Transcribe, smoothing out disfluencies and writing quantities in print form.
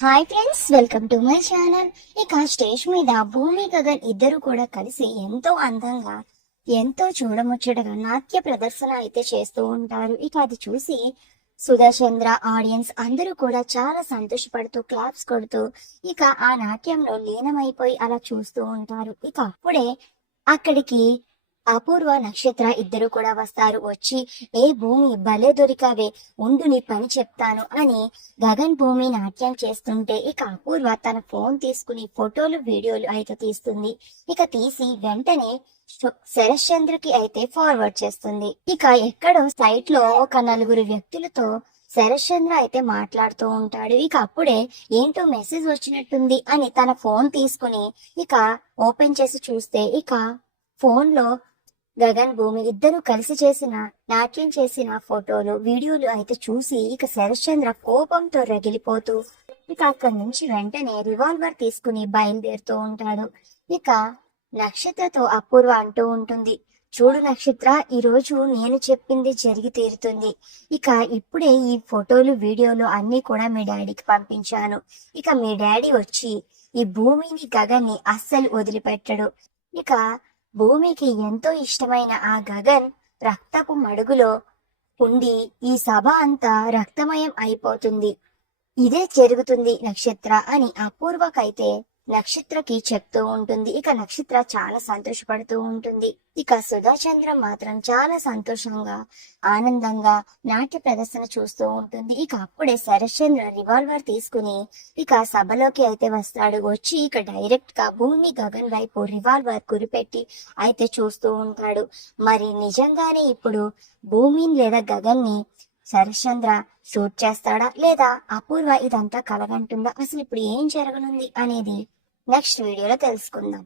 Hi friends, welcome to my channel. ఇక stage మీద భూమి గగన్ ఇద్దరు కూడా కలిసి ఎంతో అందంగా ఎంతో చూడముచ్చటగా నాట్య ప్రదర్శన అయితే చేస్తూ ఉంటారు. ఇక అది చూసి సుధాచంద్ర ఆడియన్స్ అందరూ కూడా చాలా సంతోషపడుతూ క్లాప్స్ కొడుతూ ఇక ఆ నాట్యంలో లీనమైపోయి అలా చూస్తూ ఉంటారు. ఇక అప్పుడే అక్కడికి అపూర్వ నక్షత్ర ఇద్దరు కూడా వస్తారు. వచ్చి ఏ భూమి భలే దొరికావే, ఉండు నీ పని చెప్తాను అని గగన్ భూమి నాట్యం చేస్తుంటే ఇక అపూర్వ తన ఫోన్ తీసుకుని ఫోటోలు వీడియోలు అయితే తీస్తుంది. ఇక తీసి వెంటనే శరశ్చంద్రకి అయితే ఫార్వర్డ్ చేస్తుంది. ఇక ఎక్కడో సైట్ లో ఒక నలుగురు వ్యక్తులతో శరశ్చంద్ర అయితే మాట్లాడుతూ ఉంటాడు. ఇక అప్పుడే ఏంటో మెసేజ్ వచ్చినట్టుంది అని తన ఫోన్ తీసుకుని ఇక ఓపెన్ చేసి చూస్తే ఇక ఫోన్ లో గగన్ భూమి ఇద్దరు కలిసి చేసిన నాట్యం చేసిన ఫోటోలు వీడియోలు అయితే చూసి ఇక శరశ్చంద్ర కోపంతో రగిలిపోతూ ఇక అక్కడి నుంచి వెంటనే రివాల్వర్ తీసుకుని బయలుదేరుతూ ఉంటాడు. ఇక నక్షత్రతో అపూర్వ అంటూ ఉంటుంది, చూడు నక్షత్ర, ఈ రోజు నేను చెప్పింది జరిగి తీరుతుంది. ఇక ఇప్పుడే ఈ ఫోటోలు వీడియోలు అన్ని కూడా మీ డాడీకి పంపించాను. ఇక మీ డాడీ వచ్చి ఈ భూమిని గగన్ని అస్సలు వదిలిపెట్టడు. ఇక భూమికి ఎంతో ఇష్టమైన ఆ గగన్ రక్తపు మడుగులో ఉండి ఈ సభ అంతా రక్తమయం అయిపోతుంది. ఇదే జరుగుతుంది నక్షత్ర అని అపూర్వకైతే నక్షత్రకి చెప్తూ ఉంటుంది. ఇక నక్షత్ర చాలా సంతోషపడుతూ ఉంటుంది. ఇక సుధాచంద్ర మాత్రం చాలా సంతోషంగా ఆనందంగా నాట్య ప్రదర్శన చూస్తూ ఉంటుంది. ఇక అప్పుడే శరశ్చంద్ర రివాల్వర్ తీసుకుని ఇక సభలోకి అయితే వస్తాడు. వచ్చి ఇక డైరెక్ట్ గా భూమి గగన్ వైపు రివాల్వర్ కురిపెట్టి అయితే చూస్తూ ఉంటాడు. మరి నిజంగానే ఇప్పుడు భూమిని లేదా గగన్ ని శరశ్చంద్ర షూట్ చేస్తాడా లేదా అపూర్వ ఇదంతా కలగంటుందా, అసలు ఇప్పుడు ఏం జరగనుంది అనేది నెక్స్ట్ వీడియోలో తెలుసుకుందాం.